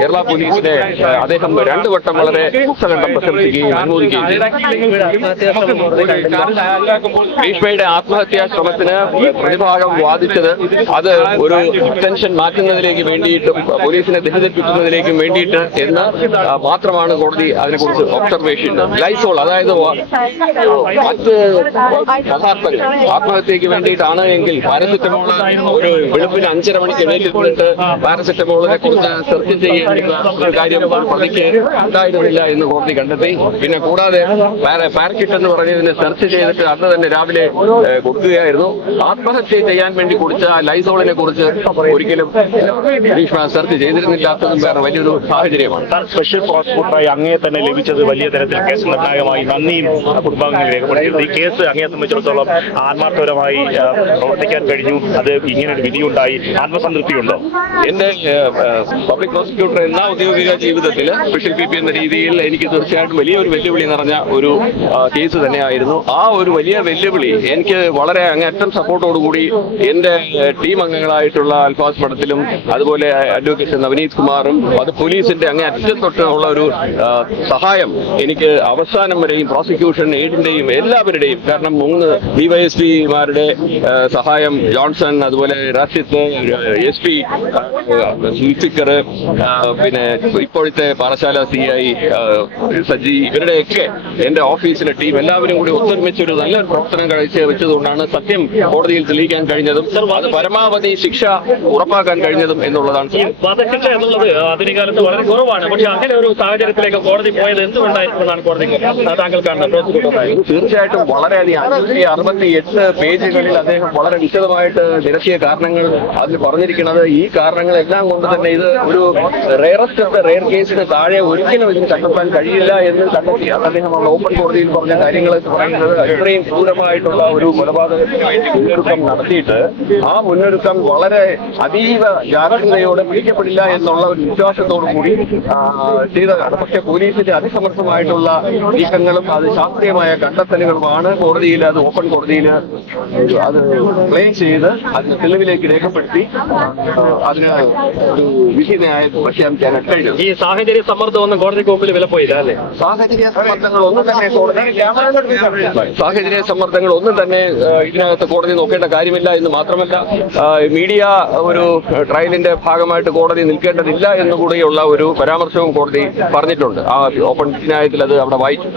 കേരള പോലീസിനെ അദ്ദേഹം 2 വട്ടം വളരെ സൂക്ഷ്മകണ്ഠം പ്രശംസിക്കുകയും അനുമോദിക്കുകയും ഭീഷ്മയുടെ ആത്മഹത്യാ ശ്രമത്തിന് പ്രതിഭാഗം വാദിച്ചത് അത് ഒരു ടെൻഷൻ മാറ്റുന്നതിലേക്ക് വേണ്ടിയിട്ടും പോലീസിനെ തെറ്റിദ്ധരിപ്പിക്കുന്നതിലേക്കും വേണ്ടിയിട്ട് എന്ന് മാത്രമാണ് കോടതി അതിനെക്കുറിച്ച് ഒബ്സർവേഷൻ. ലൈസോൾ, അതായത് മറ്റ് പദാർത്ഥങ്ങൾ ആത്മഹത്യക്ക് വേണ്ടിയിട്ടാണ് എങ്കിൽ പാരസെറ്റമോൾ ഒരു വെളുപ്പിന് 5:30 മണിക്ക് എണീറ്റിട്ട് പാരസെറ്റമോളിനെ കുറിച്ച് സെർച്ച് ചെയ്യേണ്ട ഒരു കാര്യം പ്രതിക്ക് ഉണ്ടായിരുന്നില്ല എന്ന് കോടതി കണ്ടെത്തി. പിന്നെ കൂടാതെ പാരക്കിറ്റ് എന്ന് പറഞ്ഞതിനെ സെർച്ച് ചെയ്തിട്ട് അന്ന് തന്നെ രാവിലെ കൊടുക്കുകയായിരുന്നു. ആത്മഹത്യ ചെയ്യാൻ വേണ്ടി കുടിച്ച ലൈസോളിനെ കുറിച്ച് ഒരിക്കലും ഭീഷ്മ സെർച്ച് ചെയ്തിരുന്നില്ലാത്തതും വേറെ വലിയൊരു സാഹചര്യമാണ്. സ്പെഷ്യൽ പ്രോസിക്യൂട്ടറായി അങ്ങേ തന്നെ ലഭിച്ചത് വലിയ തരത്തിൽ കേസ് നിർണായകമായി നന്ദിയും കുടുംബാംഗങ്ങൾ രേഖപ്പെടുത്തിയിരുന്നു. ഈ കേസ് അങ്ങേ സംബന്ധിച്ചിടത്തോളം ആത്മാർത്ഥപരമായി പ്രവർത്തിക്കാൻ കഴിഞ്ഞു. അത് ഇങ്ങനൊരു വിധിയുണ്ടായി, ആത്മസംതൃപ്തിയുണ്ടോ? എന്റെ പബ്ലിക് പ്രോസിക്യൂട്ടർ എന്ന ഔദ്യോഗിക ജീവിതത്തിൽ സ്പെഷ്യൽ പി പി എന്ന രീതിയിൽ എനിക്ക് തീർച്ചയായിട്ടും വലിയൊരു വെല്ലുവിളി നിറഞ്ഞ ഒരു കേസ് തന്നെയായിരുന്നു. ആ ഒരു വലിയ വെല്ലുവിളി എനിക്ക് വളരെ അങ്ങേറ്റം സപ്പോർട്ടോടുകൂടി എന്റെ ടീം അംഗങ്ങളായിട്ടുള്ള അൽഫാസ് പടത്തിലും അതുപോലെ അഡ്വക്കേറ്റ് നവനീത് കുമാറും അത് പോലീസിന്റെ അങ്ങേ അറ്റത്തൊട്ട് ഉള്ള ഒരു സഹായം എനിക്ക് അവസാനം വരെയും പ്രോസിക്യൂഷൻ എയ്ഡിന്റെയും എല്ലാവരുടെയും, കാരണം 3 ഡിവൈഎസ്പിമാരുടെ സഹായം, ജോൺസൺ, അതുപോലെ റാഷിദ്, എസ് പി സുൽഫിക്കർ, പിന്നെ ഇപ്പോഴത്തെ പാറശാല CI സജി, ഇവരുടെയൊക്കെ എന്റെ ഓഫീസിലെ ടീം എല്ലാവരും കൂടി ഒത്തൊരുമിച്ചൊരു നല്ലൊരു പ്രവർത്തനം വെച്ചതുകൊണ്ടാണ് സത്യം കോടതിയിൽ തെളിയിക്കാൻ കഴിഞ്ഞതും അത് പരമാവധി ശിക്ഷ ഉറപ്പാക്കാൻ കഴിഞ്ഞതും എന്നുള്ളതാണ്. വധശിക്ഷ എന്നുള്ളത് ആധുനിക കാലത്ത് വളരെ കുറവാണ്. പക്ഷെ അങ്ങനെ ഒരു സാഹചര്യത്തിലേക്ക് കോടതി പോയത് എന്തുകൊണ്ടായിരിക്കുമെന്നാണ് കോടതി താങ്കൾ കാണുന്നത്? തീർച്ചയായിട്ടും വളരെയധികം 568 പേജുകളിൽ അദ്ദേഹം വളരെ വിശദമായിട്ട് നിരത്തിയ കാരണങ്ങൾ അതിൽ പറഞ്ഞിരിക്കുന്നത്. ഈ കാരണങ്ങളെല്ലാം കൊണ്ട് തന്നെ ഇത് ഒരു റെയറസ്റ്റ് ഓഫ് ദ റെയർ കേസിന് താഴെ ഒരിക്കലും ഇതിന് കണ്ടെത്താൻ കഴിയില്ല എന്ന് കണ്ടെത്തി. അദ്ദേഹം ഓപ്പൺ കോടതിയിൽ പറഞ്ഞ കാര്യങ്ങൾ പറയുന്നത് ഇത്രയും ക്രൂരമായിട്ടുള്ള ഒരു കൊലപാതകത്തിന് വേണ്ടി മുന്നൊരുക്കം നടത്തിയിട്ട് ആ മുന്നൊരുക്കം വളരെ അതീവ ജാഗ്രതയോടെ പിടിക്കപ്പെടില്ല എന്നുള്ള ഒരു വിശ്വാസത്തോടു കൂടി ചെയ്തതാണ്. പക്ഷെ പോലീസിന്റെ അതിസമർത്ഥമായിട്ടുള്ള നീക്കങ്ങളും അത് ശാസ്ത്രീയമായ കണ്ടെത്തലുകളുമാണ് കോടതിയിൽ, അത് ഓപ്പൺ കോടതിയിൽ അത് ക്ലെയിം ചെയ്ത് അതിന് തെളിവിലേക്ക് രേഖപ്പെടുത്തി അതിന് ഒരു വിധി ന്യായം പ്രഖ്യാപിക്കാനായിട്ട് കഴിഞ്ഞു. ഈ സാഹചര്യ സമ്മർദ്ദമൊന്നും കോടതിക്ക് മുമ്പിൽ വിലപ്പോയില്ല അല്ലേ? സാഹചര്യ സമ്മർദ്ദങ്ങൾ ഒന്നും തന്നെ ഇതിനകത്ത് കോടതി നോക്കേണ്ട കാര്യമില്ല എന്ന് മാത്രമല്ല, മീഡിയ ഒരു ട്രയലിന്റെ ഭാഗമായിട്ട് കോടതി നിൽക്കേണ്ടതില്ല എന്നുകൂടിയുള്ള ഒരു പരാമർശവും കോടതി പറഞ്ഞിട്ടുണ്ട്. ആ ഓപ്പൺ ന്യായത്തിൽ അത് അവിടെ വായിച്ചു.